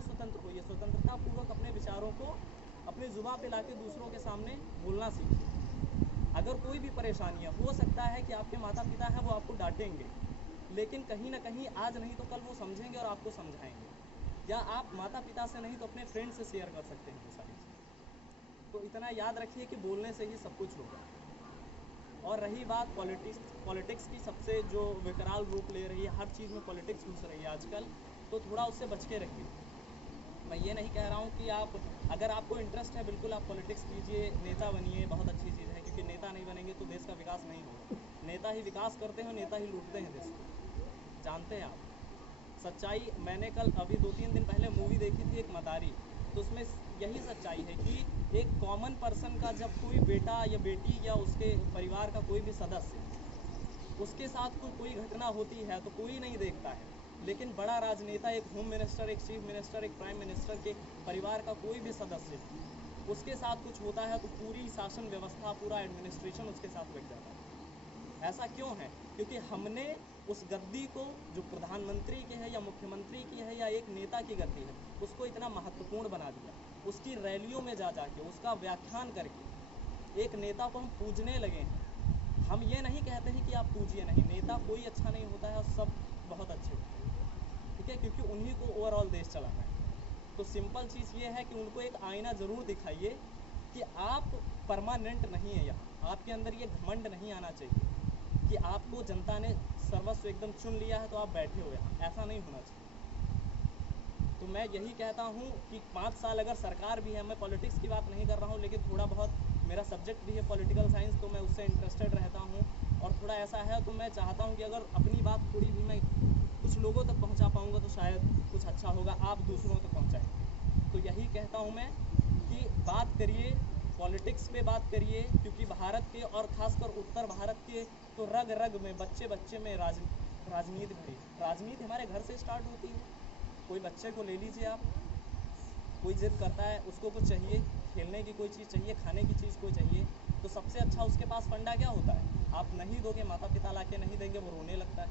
से स्वतंत्र होइए, स्वतंत्रतापूर्वक अपने विचारों को अपनी जुबान पे लाके दूसरों के सामने बोलना सीखिए। अगर कोई भी परेशानी है, हो सकता है कि आपके माता पिता हैं वो आपको डांटेंगे, लेकिन कहीं ना कहीं आज नहीं तो कल वो समझेंगे और आपको समझाएंगे, या आप माता पिता से नहीं तो अपने फ्रेंड से शेयर कर सकते हैं वो सारी चीज़। तो इतना याद रखिए कि बोलने से ही सब कुछ होगा। और रही बात पॉलिटिक्स की, सबसे जो विकराल रूप ले रही है, हर चीज़ में पॉलिटिक्स घुस रही है आजकल, तो थोड़ा उससे बच के रखिए। मैं ये नहीं कह रहा हूँ कि आप, अगर आपको इंटरेस्ट है बिल्कुल आप पॉलिटिक्स कीजिए, नेता बनिए, बहुत अच्छी चीज़ है, क्योंकि नेता नहीं बनेंगे तो देश का विकास नहीं होगा। नेता ही विकास करते हैं, नेता ही लूटते हैं देश को, जानते हैं आप। सच्चाई, मैंने कल अभी 2-3 दिन पहले मूवी देखी थी एक मदारी, तो उसमें यही सच्चाई है कि एक कॉमन पर्सन का जब कोई बेटा या बेटी या उसके परिवार का कोई भी सदस्य, उसके साथ कोई घटना होती है तो कोई नहीं देखता है, लेकिन बड़ा राजनेता, एक होम मिनिस्टर, एक चीफ मिनिस्टर, एक प्राइम मिनिस्टर के परिवार का कोई भी सदस्य, उसके साथ कुछ होता है तो पूरी शासन व्यवस्था, पूरा एडमिनिस्ट्रेशन उसके साथ लग जाता है। ऐसा क्यों है? क्योंकि हमने उस गद्दी को, जो प्रधानमंत्री की है या मुख्यमंत्री की है या एक नेता की गद्दी है, उसको इतना महत्वपूर्ण बना दिया। उसकी रैलियों में जा के, उसका व्याख्यान करके एक नेता को हम पूजने लगे हैं। हम ये नहीं कहते हैं कि आप पूजिए नहीं, नेता कोई अच्छा नहीं होता है और सब बहुत अच्छे होते हैं, ठीक है, क्योंकि उन्हीं को ओवरऑल देश चलाना है। तो सिंपल चीज़ ये है कि उनको एक आईना ज़रूर दिखाइए कि आप परमानेंट नहीं है यहाँ, आपके अंदर ये घमंड नहीं आना चाहिए कि आपको जनता ने सर्वस्व एकदम चुन लिया है तो आप बैठे हुए हैं, ऐसा नहीं होना चाहिए। तो मैं यही कहता हूँ कि 5 साल अगर सरकार भी है, मैं पॉलिटिक्स की बात नहीं कर रहा हूँ, लेकिन थोड़ा बहुत मेरा सब्जेक्ट भी है पॉलिटिकल साइंस, तो मैं उससे इंटरेस्टेड रहता हूँ, और थोड़ा ऐसा है तो मैं चाहता हूँ कि अगर अपनी बात थोड़ी भी मैं कुछ लोगों तक पहुँचा पाऊँगा तो शायद कुछ अच्छा होगा, आप दूसरों तक पहुँचाएँ। तो यही कहता हूँ मैं कि बात करिए, पॉलिटिक्स पे बात करिए, क्योंकि भारत के और ख़ासकर उत्तर भारत के तो रग रग में, बच्चे बच्चे में राजनीति भरी। राजनीति हमारे घर से स्टार्ट होती है। कोई बच्चे को ले लीजिए आप, कोई जिद करता है, उसको कुछ चाहिए, खेलने की कोई चीज़ चाहिए, खाने की चीज़ कोई चाहिए, तो सबसे अच्छा उसके पास फंडा क्या होता है? आप नहीं दोगे, माता पिता ला के नहीं देंगे, वो रोने लगता है,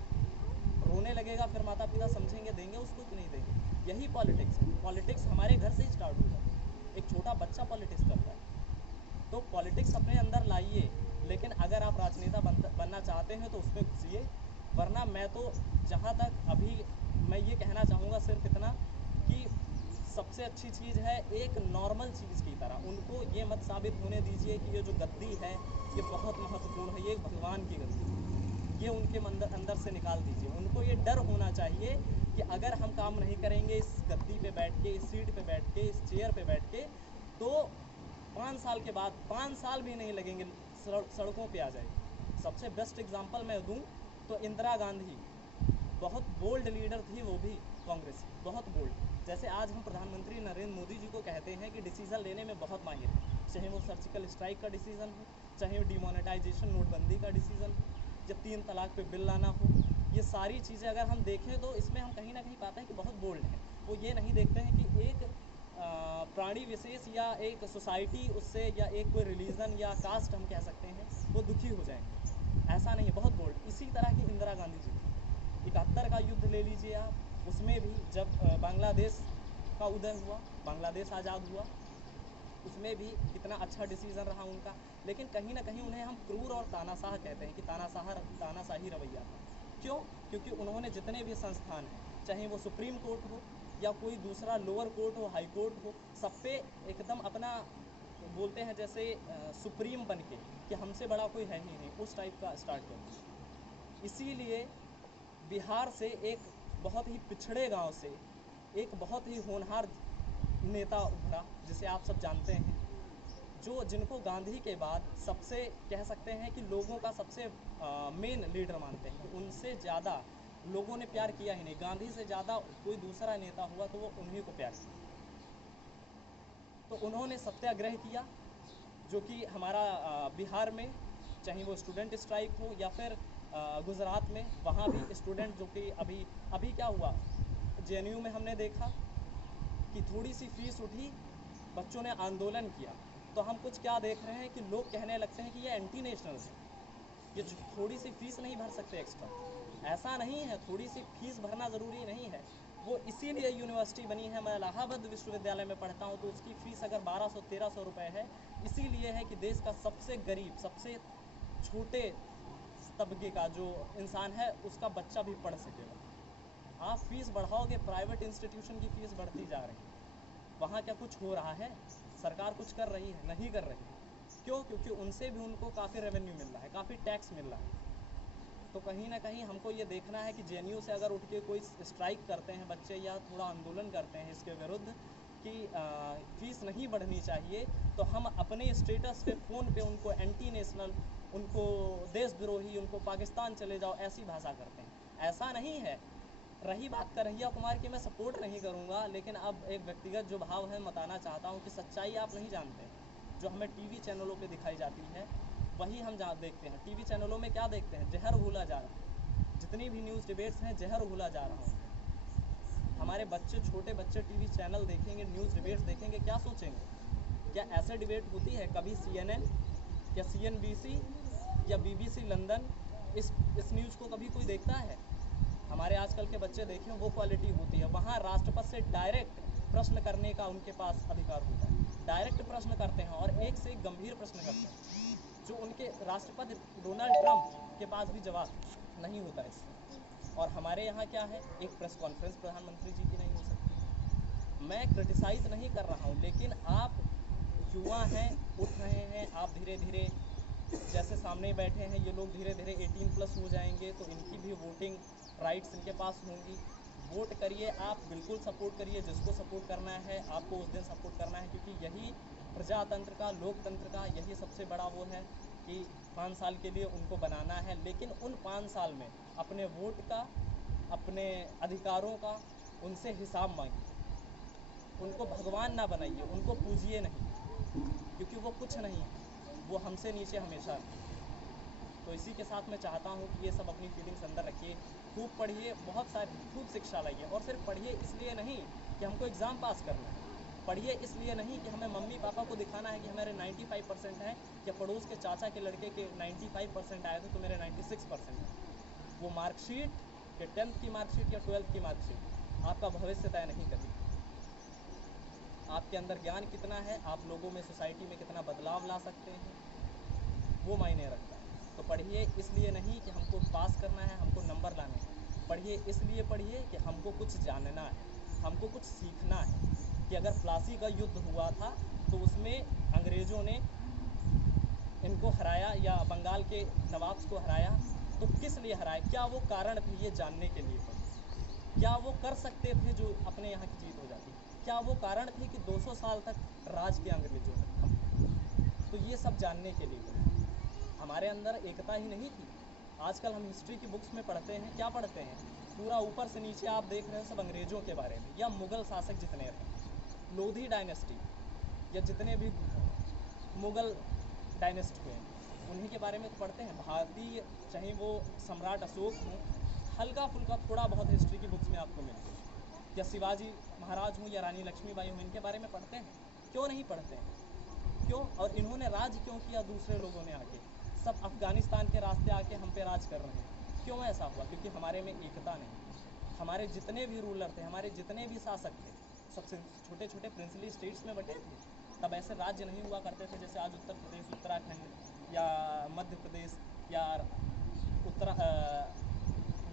रोने लगेगा, फिर माता पिता समझेंगे, देंगे उसको कि नहीं देंगे। यही पॉलिटिक्स है। पॉलिटिक्स हमारे घर से ही स्टार्ट हो जाता है, एक छोटा बच्चा पॉलिटिक्स करता है। तो पॉलिटिक्स अपने अंदर लाइए, लेकिन अगर आप राजनेता बनना चाहते हैं तो उसमें घुसिए, वरना मैं तो जहाँ तक अभी मैं ये कहना चाहूँगा सिर्फ इतना कि सबसे अच्छी चीज़ है एक नॉर्मल चीज़ की तरह, उनको ये मत साबित होने दीजिए कि ये जो गद्दी है ये बहुत महत्वपूर्ण है, ये एक भगवान की गद्दी है, ये उनके अंदर से निकाल दीजिए। उनको ये डर होना चाहिए कि अगर हम काम नहीं करेंगे इस गद्दी पे बैठ के, इस सीट पे बैठ के, इस चेयर पे बैठ के, तो 5 साल के बाद, 5 साल भी नहीं लगेंगे, सड़कों पे आ जाएगी। सबसे बेस्ट एग्जांपल मैं दूं तो इंदिरा गांधी, बहुत बोल्ड लीडर थी वो भी, कांग्रेस की, बहुत बोल्ड। जैसे आज हम प्रधानमंत्री नरेंद्र मोदी जी को कहते हैं कि डिसीज़न लेने में बहुत माहिर है, चाहे वो सर्जिकल स्ट्राइक का डिसीज़न हो, चाहे वो डिमोनेटाइजेशन, नोटबंदी का डिसीज़न हो, जब 3 तलाक पे बिल लाना हो, ये सारी चीज़ें अगर हम देखें तो इसमें हम कहीं ना कहीं पाते हैं कि बहुत बोल्ड है। वो ये नहीं देखते हैं कि एक प्राणी विशेष या एक सोसाइटी उससे, या एक कोई रिलीजन या कास्ट हम कह सकते हैं, वो दुखी हो जाएंगे, ऐसा नहीं है, बहुत बोल्ड। इसी तरह की इंदिरा गांधी जी थी। 71 का युद्ध ले लीजिए आप, उसमें भी जब बांग्लादेश का उदय हुआ, बांग्लादेश आज़ाद हुआ, उसमें भी कितना अच्छा डिसीज़न रहा उनका, लेकिन कहीं ना कहीं उन्हें हम क्रूर और तानाशाह कहते हैं कि तानाशाही रवैया था। क्यों? क्योंकि उन्होंने जितने भी संस्थान हैं, चाहे वो सुप्रीम कोर्ट हो या कोई दूसरा लोअर कोर्ट हो, हाई कोर्ट हो, सब पे एकदम अपना बोलते हैं जैसे सुप्रीम बन के कि हमसे बड़ा कोई है ही नहीं, उस टाइप का स्टार्ट कर दिया। इसीलिए बिहार से एक बहुत ही पिछड़े गांव से एक बहुत ही होनहार नेता उभरा, जिसे आप सब जानते हैं, जिनको गांधी के बाद सबसे कह सकते हैं कि लोगों का सबसे मेन लीडर मानते हैं, उनसे ज़्यादा लोगों ने प्यार किया ही नहीं, गांधी से ज़्यादा कोई दूसरा नेता हुआ तो वो उन्हीं को प्यार किया। तो उन्होंने सत्याग्रह किया, जो कि हमारा बिहार में, चाहे वो स्टूडेंट स्ट्राइक हो या फिर गुजरात में, वहाँ भी स्टूडेंट, जो कि अभी क्या हुआ, जेएनयू में हमने देखा कि थोड़ी सी फीस उठी, बच्चों ने आंदोलन किया, तो हम कुछ क्या देख रहे हैं कि लोग कहने लगते हैं कि ये एंटी नेशनल है, ये थोड़ी सी फीस नहीं भर सकते एक्स्ट्रा। ऐसा नहीं है, थोड़ी सी फीस भरना ज़रूरी नहीं है, वो इसीलिए यूनिवर्सिटी बनी है। मैं इलाहाबाद विश्वविद्यालय में पढ़ता हूँ, तो उसकी फ़ीस अगर 1200-1300 रुपये है, इसीलिए है कि देश का सबसे गरीब, सबसे छोटे तबके का जो इंसान है उसका बच्चा भी पढ़ सकेगा। आप फीस बढ़ाओगे, प्राइवेट इंस्टीट्यूशन की फ़ीस बढ़ती जा रही है। वहाँ क्या कुछ हो रहा है? सरकार कुछ कर रही है? नहीं कर रही है। क्यों? क्योंकि उनसे भी उनको काफ़ी रेवेन्यू मिल रहा है, काफ़ी टैक्स मिल रहा है। तो कहीं ना कहीं हमको ये देखना है कि जेएनयू से अगर उठ के कोई स्ट्राइक करते हैं बच्चे या थोड़ा आंदोलन करते हैं इसके विरुद्ध कि फ़ीस नहीं बढ़नी चाहिए, तो हम अपने स्टेटस पे फ़ोन पे उनको एंटी नेशनल, उनको देशद्रोही, उनको पाकिस्तान चले जाओ ऐसी भाषा करते हैं। ऐसा नहीं है। रही बात कन्हैया कुमार की, मैं सपोर्ट नहीं करूँगा, लेकिन अब एक व्यक्तिगत जो भाव है बताना चाहता हूँ कि सच्चाई आप नहीं जानते। जो हमें टीवी चैनलों पे दिखाई जाती है वही हम जहाँ देखते हैं। टीवी चैनलों में क्या देखते हैं? जहर घुला जा रहा है। जितनी भी न्यूज़ डिबेट्स हैं जहर घुला जा रहा है। हमारे बच्चे, छोटे बच्चे टीवी चैनल देखेंगे, न्यूज़ डिबेट्स देखेंगे, क्या सोचेंगे? क्या ऐसे डिबेट होती है? कभी CNN या CNBC या BBC लंदन इस न्यूज़ को कभी कोई देखता है? हमारे आजकल के बच्चे देखें, वो क्वालिटी होती है। वहाँ राष्ट्रपति से डायरेक्ट प्रश्न करने का उनके पास अधिकार होता है। डायरेक्ट प्रश्न करते हैं और एक से एक गंभीर प्रश्न करते हैं जो उनके राष्ट्रपति डोनाल्ड ट्रंप के पास भी जवाब नहीं होता है। और हमारे यहाँ क्या है? एक प्रेस कॉन्फ्रेंस प्रधानमंत्री जी की नहीं हो सकती। मैं क्रिटिसाइज़ नहीं कर रहा हूँ, लेकिन आप युवा हैं, उठ रहे हैं, आप धीरे धीरे, जैसे सामने बैठे हैं ये लोग, धीरे धीरे 18+ हो जाएंगे तो इनकी भी वोटिंग राइट्स इनके पास होंगी। वोट करिए, आप बिल्कुल सपोर्ट करिए, जिसको सपोर्ट करना है आपको उस दिन सपोर्ट करना है, क्योंकि यही प्रजातंत्र का, लोकतंत्र का यही सबसे बड़ा वो है कि 5 साल के लिए उनको बनाना है। लेकिन उन 5 साल में अपने वोट का, अपने अधिकारों का उनसे हिसाब मांगिए। उनको भगवान ना बनाइए, उनको पूजिए नहीं, क्योंकि वो कुछ नहीं है, वो हमसे नीचे हमेशा है। तो इसी के साथ मैं चाहता हूँ कि ये सब अपनी फीलिंग्स अंदर रखिए, खूब पढ़िए, बहुत सारी खूब शिक्षा लाइए। और सिर्फ पढ़िए इसलिए नहीं कि हमको एग्ज़ाम पास करना है, पढ़िए इसलिए नहीं कि हमें मम्मी पापा को दिखाना है कि हमारे 95% हैं, या पड़ोस के चाचा के लड़के के 95% आए थे तो मेरे 96% हैं। वो मार्कशीट, या 10th की मार्कशीट या 12th की मार्कशीट आपका भविष्य तय नहीं करती। आपके अंदर ज्ञान कितना है, आप लोगों में, सोसाइटी में कितना बदलाव ला सकते हैं, वो मायने रखता है। तो पढ़िए इसलिए नहीं कि हमको पास करना है, हमको नंबर लाने हैं। पढ़िए इसलिए पढ़िए कि हमको कुछ जानना है, हमको कुछ सीखना है कि अगर प्लासी का युद्ध हुआ था तो उसमें अंग्रेज़ों ने इनको हराया या बंगाल के नवाब को हराया, तो किस लिए हराया? क्या वो कारण थे? ये जानने के लिए पढ़े। क्या वो कर सकते थे जो अपने यहाँ की जीत हो जाती? क्या वो कारण थे कि 200 साल तक राज के अंग्रेज़ों ने? तो ये सब जानने के लिए पढ़े। हमारे अंदर एकता ही नहीं थी। आजकल हम हिस्ट्री की बुक्स में पढ़ते हैं, क्या पढ़ते हैं? पूरा ऊपर से नीचे आप देख रहे हैं सब अंग्रेज़ों के बारे में, या मुग़ल शासक जितने रहे, लोधी डायनेस्टी, या जितने भी मुग़ल डायनेस्ट हुए उन्हीं के बारे में तो पढ़ते हैं। भारतीय, चाहे वो सम्राट अशोक हों, हल्का फुल्का थोड़ा बहुत हिस्ट्री की बुक्स में आपको मिलते हैं, या शिवाजी महाराज हों या रानी लक्ष्मीबाई हों, इनके बारे में पढ़ते हैं? क्यों नहीं पढ़ते हैं? क्यों? और इन्होंने राज क्यों किया दूसरे लोगों ने आके? सब अफ़गानिस्तान के रास्ते आके हम पे राज कर रहे हैं। क्यों ऐसा हुआ? क्योंकि हमारे में एकता नहीं। हमारे जितने भी रूलर थे, हमारे जितने भी शासक थे, सबसे छोटे छोटे प्रिंसली स्टेट्स में बटे थे। तब ऐसे राज्य नहीं हुआ करते थे जैसे आज उत्तर प्रदेश, उत्तराखंड या मध्य प्रदेश या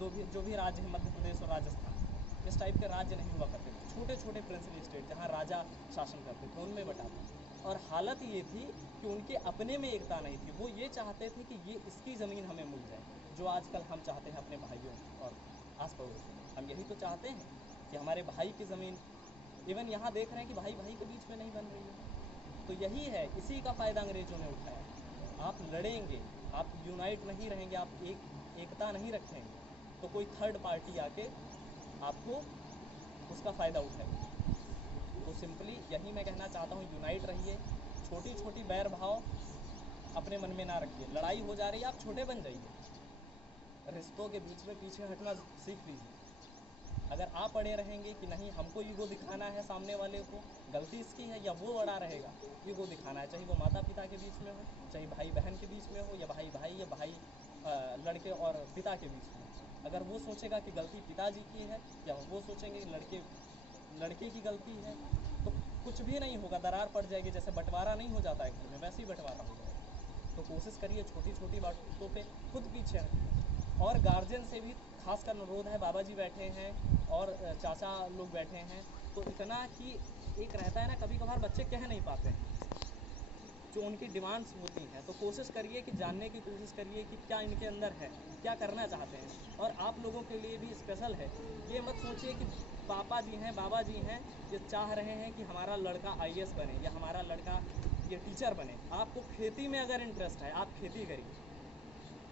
जो भी राज्य हैं, मध्य प्रदेश और राजस्थान, इस टाइप के राज्य नहीं हुआ करते थे। छोटे छोटे प्रिंसली स्टेट जहाँ राजा शासन करते थे उनमें बटा था। और हालत ये थी कि उनके अपने में एकता नहीं थी। वो ये चाहते थे कि ये इसकी ज़मीन हमें मिल जाए, जो आजकल हम चाहते हैं अपने भाइयों और आस पड़ोस में। हम यही तो चाहते हैं कि हमारे भाई की ज़मीन, इवन यहाँ देख रहे हैं कि भाई भाई के बीच में नहीं बन रही है। तो यही है, इसी का फ़ायदा अंग्रेज़ों ने उठाया। आप लड़ेंगे, आप यूनाइट नहीं रहेंगे, आप एकता नहीं रखेंगे, तो कोई थर्ड पार्टी आके आपको उसका फ़ायदा उठाएगी। तो सिंपली यही मैं कहना चाहता हूँ, यूनाइट रहिए। छोटी छोटी बैर भाव अपने मन में ना रखिए। लड़ाई हो जा रही है, आप छोटे बन जाइए। रिश्तों के बीच में पीछे हटना सीख लीजिए। अगर आप अड़े रहेंगे कि नहीं हमको ईगो दिखाना है सामने वाले को, गलती इसकी है, या वो अड़ा रहेगा ईगो दिखाना है, चाहे वो माता पिता के बीच में हो, चाहे भाई बहन के बीच में हो, या भाई भाई या भाई लड़के और पिता के बीच में, अगर वो सोचेगा कि गलती पिताजी की है या वो सोचेंगे कि लड़के की गलती है, तो कुछ भी नहीं होगा, दरार पड़ जाएगी। जैसे बंटवारा नहीं हो जाता है घर में, वैसे ही बंटवारा हो जाएगा। तो कोशिश करिए छोटी छोटी बातों पे खुद पीछे हटिए। और गार्जियन से भी खासकर अनुरोध है, बाबा जी बैठे हैं और चाचा लोग बैठे हैं, तो इतना कि एक रहता है ना, कभी कभार बच्चे कह नहीं पाते हैं जो उनकी डिमांड्स होती हैं, तो कोशिश करिए कि जानने की कोशिश करिए कि क्या इनके अंदर है, क्या करना चाहते हैं। और आप लोगों के लिए भी स्पेशल है, ये मत सोचिए कि पापा जी हैं, बाबा जी हैं, ये चाह रहे हैं कि हमारा लड़का IAS बने या हमारा लड़का ये टीचर बने। आपको खेती में अगर इंटरेस्ट है, आप खेती करिए।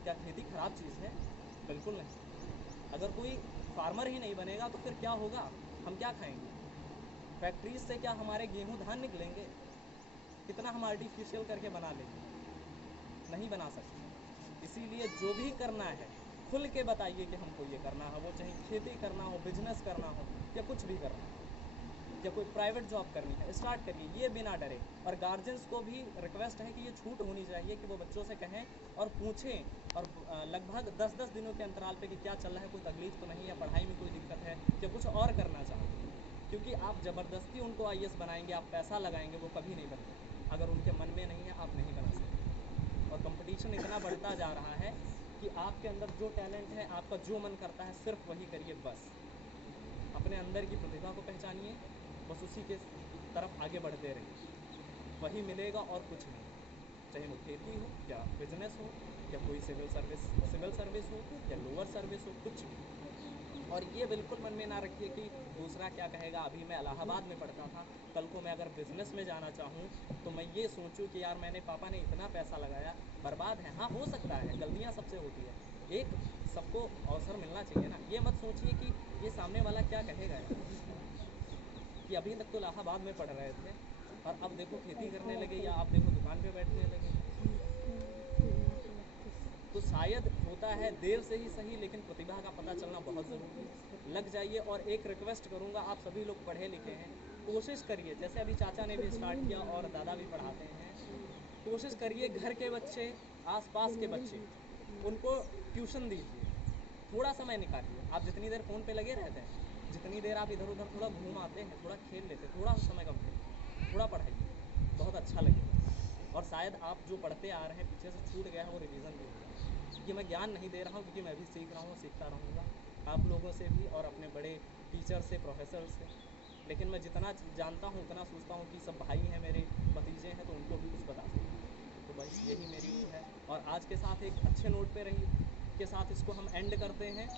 क्या खेती खराब चीज़ है? बिल्कुल नहीं। अगर कोई फार्मर ही नहीं बनेगा तो फिर क्या होगा? हम क्या खाएंगे? फैक्ट्रीज से क्या हमारे गेहूँ धान निकलेंगे? कितना हम आर्टिफिशियल करके बना लेंगे? नहीं बना सकते। इसीलिए जो भी करना है खुल के बताइए कि हमको ये करना है, वो चाहे खेती करना हो, बिजनेस करना हो, या कुछ भी करना हो, या कोई प्राइवेट जॉब करनी है, स्टार्ट करिए, ये बिना डरे। और गार्जियंस को भी रिक्वेस्ट है कि ये छूट होनी चाहिए कि वो बच्चों से कहें और पूछें, और लगभग 10-10 दिनों के अंतराल पे कि क्या चल रहा है, कोई तकलीफ तो नहीं है, पढ़ाई में कोई दिक्कत है, या कुछ और करना चाहते हैं। क्योंकि आप ज़बरदस्ती उनको IAS बनाएंगे, आप पैसा लगाएंगे, वो कभी नहीं बनते। अगर उनके मन में नहीं है, आप नहीं बना सकते। और कंपटीशन इतना बढ़ता जा रहा है कि आपके अंदर जो टैलेंट है, आपका जो मन करता है, सिर्फ वही करिए। बस अपने अंदर की प्रतिभा को पहचानिए, बस उसी के तरफ आगे बढ़ते रहिए, वही मिलेगा और कुछ नहीं। चाहे वो खेती हो या बिजनेस हो या कोई सिविल सर्विस हो या लोअर सर्विस हो, कुछ भी। और ये बिल्कुल मन में ना रखिए कि दूसरा क्या कहेगा। अभी मैं इलाहाबाद में पढ़ता था, कल को मैं अगर बिज़नेस में जाना चाहूँ तो मैं ये सोचूं कि यार मैंने पापा ने इतना पैसा लगाया, बर्बाद है। हाँ, हो सकता है, गलतियाँ सबसे होती है, एक सबको अवसर मिलना चाहिए ना। ये मत सोचिए कि ये सामने वाला क्या कहेगा यार, कि अभी तक तो इलाहाबाद में पढ़ रहे थे और अब देखो खेती करने लगे, या आप देखो दुकान पे बैठने लगे। तो शायद होता है देर से ही सही, लेकिन प्रतिभा का पता चलना बहुत ज़रूरी है। लग जाइए। और एक रिक्वेस्ट करूँगा, आप सभी लोग पढ़े लिखे हैं, कोशिश करिए, जैसे अभी चाचा ने भी स्टार्ट किया और दादा भी पढ़ाते हैं, कोशिश करिए घर के बच्चे, आसपास के बच्चे, उनको ट्यूशन दीजिए। थोड़ा समय निकालिए। आप जितनी देर फ़ोन पे लगे रहते हैं, जितनी देर आप इधर उधर थोड़ा घूम आते हैं, थोड़ा खेल लेते हैं, थोड़ा समय कम करिए, थोड़ा पढ़ाइए, बहुत अच्छा लगेगा। और शायद आप जो पढ़ते आ रहे हैं, पीछे से छूट गया है, वो रिवीजन भी हो जाए। ये मैं ज्ञान नहीं दे रहा हूँ, क्योंकि मैं भी सीख रहा हूँ, सीखता रहूँगा आप लोगों से भी और अपने बड़े टीचर से, प्रोफेसर से। लेकिन मैं जितना जानता हूँ उतना सोचता हूँ कि सब भाई हैं मेरे, भतीजे हैं, तो उनको भी कुछ बता सकूँ। तो बस यही मेरी वो है। और आज के साथ एक अच्छे नोट पे रही के साथ इसको हम एंड करते हैं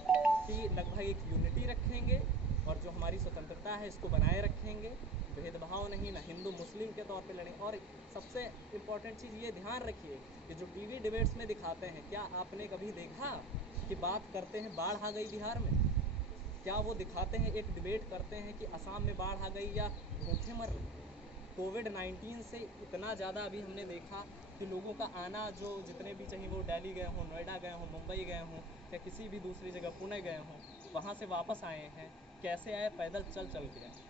कि लगभग एक यूनिटी रखेंगे और जो हमारी स्वतंत्रता है इसको बनाए रखेंगे। भेदभाव नहीं, ना हिंदू मुस्लिम के तौर पे लड़ें। और सबसे इम्पॉर्टेंट चीज़ ये ध्यान रखिए कि जो टीवी डिबेट्स में दिखाते हैं, क्या आपने कभी देखा कि बात करते हैं बाढ़ आ गई बिहार में? क्या वो दिखाते हैं, एक डिबेट करते हैं कि असम में बाढ़ आ गई या भूखे मर रहे हैं? कोविड-19 से इतना ज़्यादा अभी हमने देखा कि लोगों का आना, जो जितने भी, चाहे वो दिल्ली गए हों, नोएडा गए हों, मुंबई गए हों, या किसी भी दूसरी जगह पुणे गए हों, वहाँ से वापस आए हैं, कैसे आए? पैदल चल चल के आए।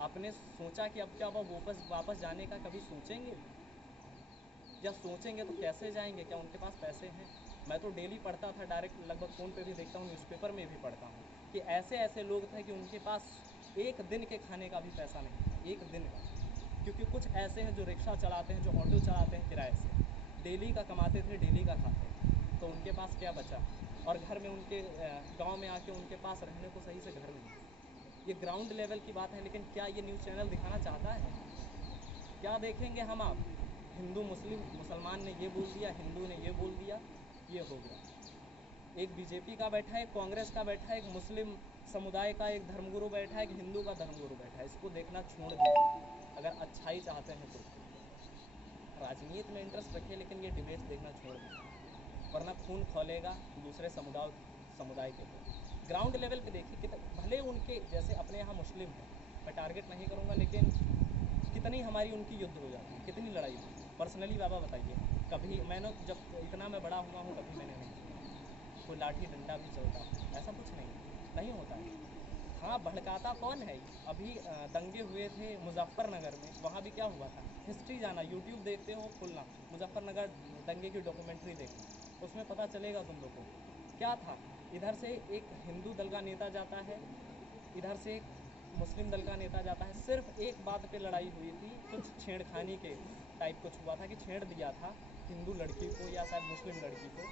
आपने सोचा कि अब क्या वो वापस जाने का कभी सोचेंगे? या सोचेंगे तो कैसे जाएंगे? क्या उनके पास पैसे हैं? मैं तो डेली पढ़ता था, डायरेक्ट लगभग फ़ोन पे भी देखता हूँ, न्यूज़पेपर में भी पढ़ता हूँ कि ऐसे ऐसे लोग थे कि उनके पास एक दिन के खाने का भी पैसा नहीं था, एक दिन का। क्योंकि कुछ ऐसे हैं जो रिक्शा चलाते हैं, जो ऑटो चलाते हैं किराए से, डेली का कमाते थे, डेली का खाते थे, तो उनके पास क्या बचा? और घर में उनके गांव में आके उनके पास रहने को सही से घर नहीं है। ये ग्राउंड लेवल की बात है, लेकिन क्या ये न्यूज़ चैनल दिखाना चाहता है? क्या देखेंगे हम आप? हिंदू मुस्लिम, मुसलमान ने ये बोल दिया, हिंदू ने ये बोल दिया, ये हो गया। एक बीजेपी का बैठा है, एक कांग्रेस का बैठा है, एक मुस्लिम समुदाय का एक धर्मगुरु बैठा है, एक हिंदू का धर्मगुरु बैठा है। इसको देखना छोड़ दीजिए अगर अच्छाई चाहते हैं तो। राजनीति में इंटरेस्ट रखिए, लेकिन ये डिबेट्स देखना छोड़ दीजिए, वरना खून खौलेगा दूसरे समुदाय के लिए। ग्राउंड लेवल पे देखिए कि भले उनके जैसे अपने यहाँ मुस्लिम हैं, मैं टारगेट नहीं करूँगा, लेकिन कितनी हमारी उनकी युद्ध हो जाती है, कितनी लड़ाई होती है। पर्सनली बाबा बताइए, कभी मैंने, जब इतना मैं बड़ा हुआ हूँ, कभी मैंने नहीं सुना कोई लाठी डंडा भी चलता, ऐसा कुछ नहीं होता है। हाँ, भड़काता कौन है? अभी दंगे हुए थे मुजफ्फरनगर में, वहाँ भी क्या हुआ था? हिस्ट्री जाना, यूट्यूब देखते हो, खुलना, मुजफ्फरनगर दंगे की डॉक्यूमेंट्री देखना, उसमें पता चलेगा तुम लोगों को क्या था। इधर से एक हिंदू दल का नेता जाता है, इधर से एक मुस्लिम दल का नेता जाता है। सिर्फ एक बात पे लड़ाई हुई थी, कुछ छेड़खानी के टाइप कुछ हुआ था कि छेड़ दिया था हिंदू लड़की को या शायद मुस्लिम लड़की को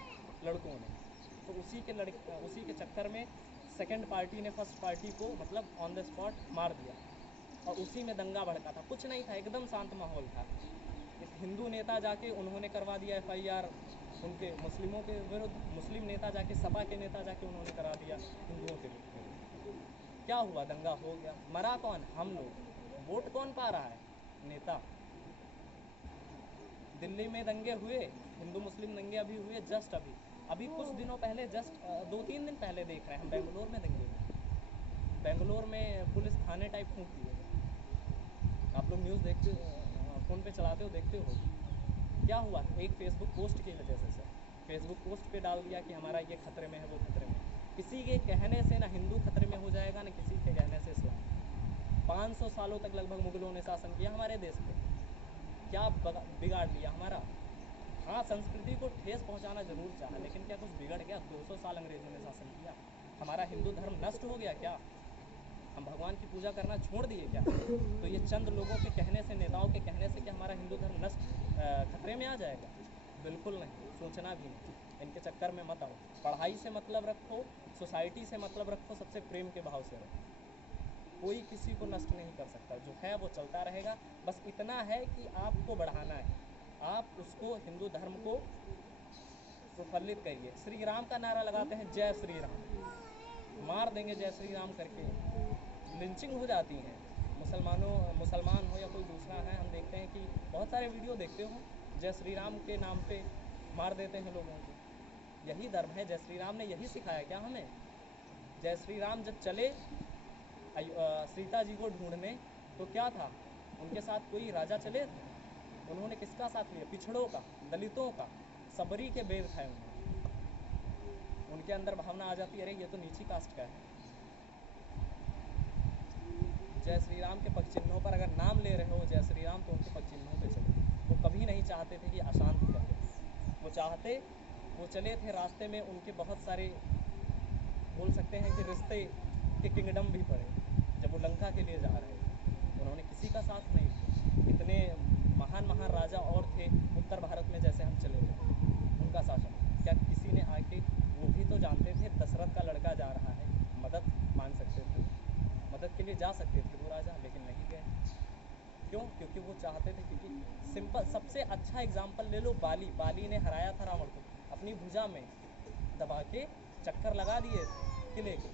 लड़कों ने, तो उसी के चक्कर में सेकंड पार्टी ने फर्स्ट पार्टी को मतलब ऑन द स्पॉट मार दिया और उसी में दंगा भड़का था। कुछ नहीं था, एकदम शांत माहौल था। एक हिंदू नेता जाके उन्होंने करवा दिया FIR उनके मुस्लिमों के विरुद्ध, मुस्लिम नेता जाके सपा के नेता जाके उन्होंने करा दिया हिंदुओं के विरुद्ध। क्या हुआ? दंगा हो गया। मरा कौन? हम लोग। वोट कौन पा रहा है? नेता। दिल्ली में दंगे हुए, हिंदू मुस्लिम दंगे अभी हुए, जस्ट अभी कुछ दिनों पहले, जस्ट 2-3 दिन पहले देख रहे हैं हम बेंगलोर में दंगे हुए। बेंगलोर में पुलिस थाने टाइप फूंकती है। आप लोग न्यूज़ देखते, फ़ोन पे चलाते हो, देखते हो। क्या हुआ? एक फेसबुक पोस्ट की वजह से सर, फेसबुक पोस्ट पे डाल दिया कि हमारा ये खतरे में है, वो खतरे में है। किसी के कहने से ना हिंदू खतरे में हो जाएगा, ना किसी के कहने से इस्लाम। 500 सालों तक लगभग मुगलों ने शासन किया हमारे देश पे। क्या बिगाड़ लिया हमारा? हाँ, संस्कृति को ठेस पहुंचाना जरूर चाहा, लेकिन क्या कुछ बिगड़ गया? 200 साल अंग्रेजों ने शासन किया। हमारा हिंदू धर्म नष्ट हो गया क्या? हम भगवान की पूजा करना छोड़ दिए क्या? तो ये चंद लोगों के कहने से, नेताओं के कहने से क्या हमारा हिंदू धर्म नष्ट खतरे में आ जाएगा? बिल्कुल नहीं, सोचना भी नहीं। इनके चक्कर में मत आओ। पढ़ाई से मतलब रखो, सोसाइटी से मतलब रखो, सबसे प्रेम के भाव से रखो। कोई किसी को नष्ट नहीं कर सकता, जो है वो चलता रहेगा। बस इतना है कि आपको बढ़ाना है, आप उसको, हिंदू धर्म को प्रफुल्लित करिए। श्री राम का नारा लगाते हैं, जय श्री राम, मार देंगे जय श्री राम करके, लिंचिंग हो जाती है। मुसलमान हो या कोई दूसरा है, हम देखते हैं कि बहुत सारे वीडियो देखते हो, जय श्री राम के नाम पे मार देते हैं लोगों को। यही धर्म है, जय श्री राम ने यही सिखाया क्या हमें? जय श्री राम जब चले सीता जी को ढूंढने, तो क्या था? उनके साथ कोई राजा चले थे? उन्होंने किसका साथ लिया? पिछड़ों का, दलितों का, सबरी के बेर खाए उन्होंने। उनके अंदर भावना आ जाती है, अरे ये तो नीची कास्ट का है। जय श्री राम के पग चिन्हों पर अगर नाम ले रहे हो जय श्री राम, तो उनके पग चिन्हों पे चलो। वो कभी नहीं चाहते थे कि अशांति करे, वो चले थे रास्ते में, उनके बहुत सारे, बोल सकते हैं कि रिश्ते के किंगडम भी पड़े। जब वो लंका के लिए जा रहे थे, उन्होंने किसी का साथ नहीं दिया। इतने महान राजा और थे उत्तर भारत में, जैसे हम चले गए, उनका शासन, क्या किसी ने आके, वो भी तो जानते थे दशरथ का लड़का जा रहा है, मदद मांग सकते थे, मदद के लिए जा सकते थे वो राजा, लेकिन नहीं गए। क्यों? क्योंकि वो चाहते थे, क्योंकि सिंपल, सबसे अच्छा एग्जाम्पल ले लो, बाली ने हराया था रावण को, अपनी भुजा में दबा के चक्कर लगा दिए थे किले को,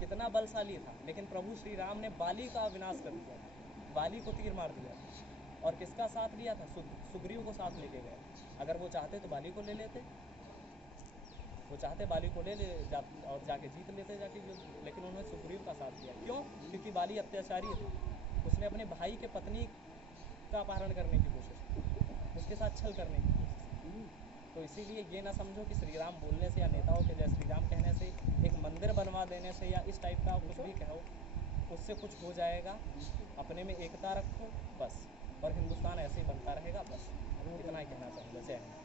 कितना बलशाली था। लेकिन प्रभु श्री राम ने बाली का विनाश कर दिया, बाली को तीर मार दिया, और किसका साथ लिया था? सुग्रीव को साथ लेके गए। अगर वो चाहते तो बाली को ले लेते, वो चाहते बाली को और जाके जीत लेते जाके युद्ध, लेकिन उन्होंने सुग्रीव का साथ दिया। क्यों? क्योंकि बाली अत्याचारी था, उसने अपने भाई के पत्नी का अपहरण करने की कोशिश की, उसके साथ छल करने की कोशिश की। तो इसीलिए ये ना समझो कि श्री राम बोलने से या नेताओं के जय श्री राम कहने से, एक मंदिर बनवा देने से या इस टाइप का कुछ भी कहो, उससे कुछ हो जाएगा। अपने में एकता रखो बस, और हिंदुस्तान ऐसे ही बनता रहेगा। बस इतना ही कहना चाहूँगा। जय हिंद।